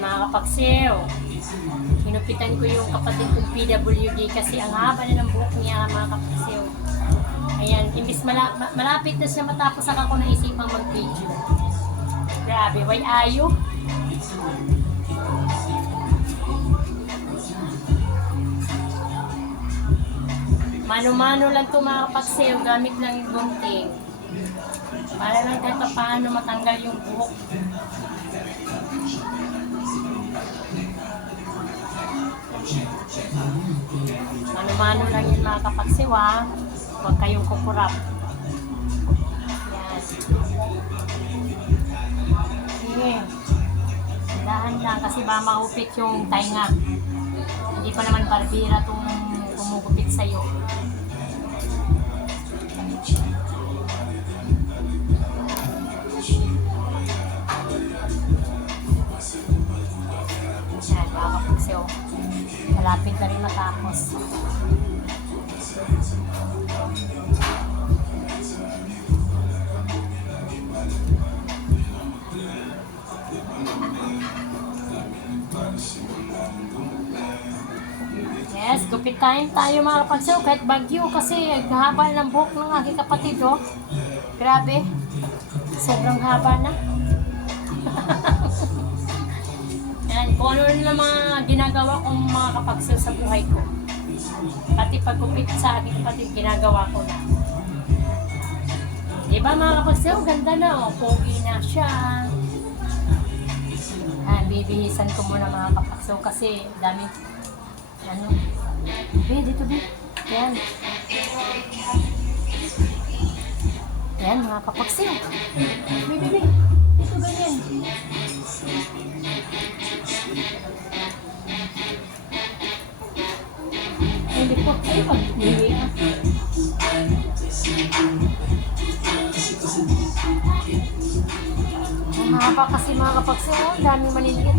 kapagsew. Hinupitan ko yung kapatid kong PWD kasi ang haba na ng buhok niya mga kapagsew. Ayan, imbis mala- ma- malapit na siya matapos saka ko naisipang mag-video. Grabe, why ayo? Mano-mano lang ito mga kapagsew, gamit lang yung gunting. Para lang kahit pa paano matanggal yung buhok. Mano-mano lang yun mga kapagsew ha. Huwag kayong kukurap. Yan. Sige. Dahan lang kasi ba mahupit yung tainga. Hindi pa naman barbira itong kumugupit sa'yo. Yan, Rin matapos. Yes, gupit time tayo mga kapagsew. Kahit bagyo kasi haba ng buhok ng aking kapatid, oh. Grabe. Sobrang haba na. Yan, kung ano na mga ginagawa kong mga kapagsew sa buhay ko. Pati pagkupit sa aking kapatid, ginagawa ko na. Di ba mga kapagsew, ganda na, oh. Pogi na siya. Ah, bibihisan ko muna mga kapagsew kasi dami ano? Be, dito be. Yan. Yan, mga kapagsiw. Be, be, be. Dito ganyan. Hindi po. Ay, pag hindi. Ang haba kasi mga kapagsiw. oh. Daming maliliit.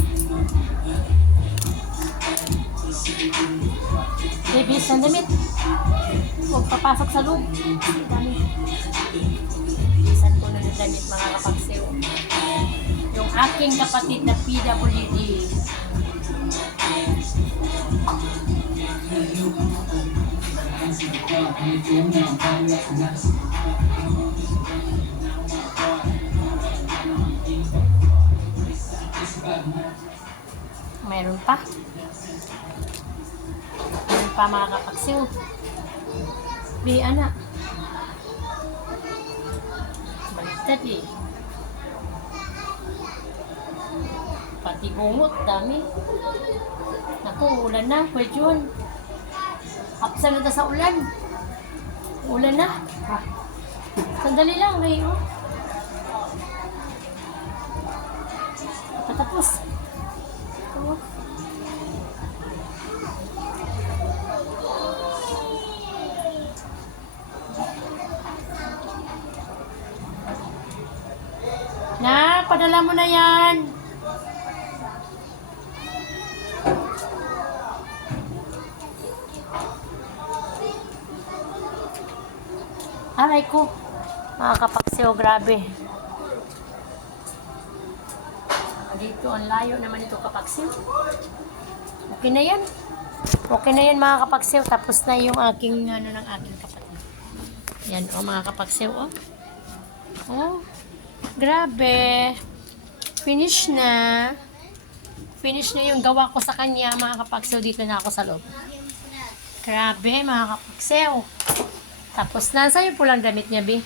Baby, ang damit. Huwag papasok sa loob. Bisan ko na ng damit mga kapagsaw. Yung aking kapatid na PWD. Mayroon pa. Pa mga. Di, anak. Baliktad eh. Pati bungot, dami. Naku, ulan na, Kuya Jun. Hapsan na sa ulan. Ulan na. Sandali lang, Ray. Oh. Patapos. Na, padala mo na yan. Aray ko. Mga kapagsiyo, grabe. Dito, ang layo naman ito kapagsiyo. Okay na yan. Okay na yan mga kapagsiyo. Tapos na yung aking, ano, ng aking kapatid. Yan, o mga kapagsiyo, o. Oh, grabe. Finish na. Finish na yung gawa ko sa kanya, mga kapagsiyo. Dito na ako sa loob. Grabe, mga kapagsiyo. Tapos na, sa'yo po lang damit niya, Bi.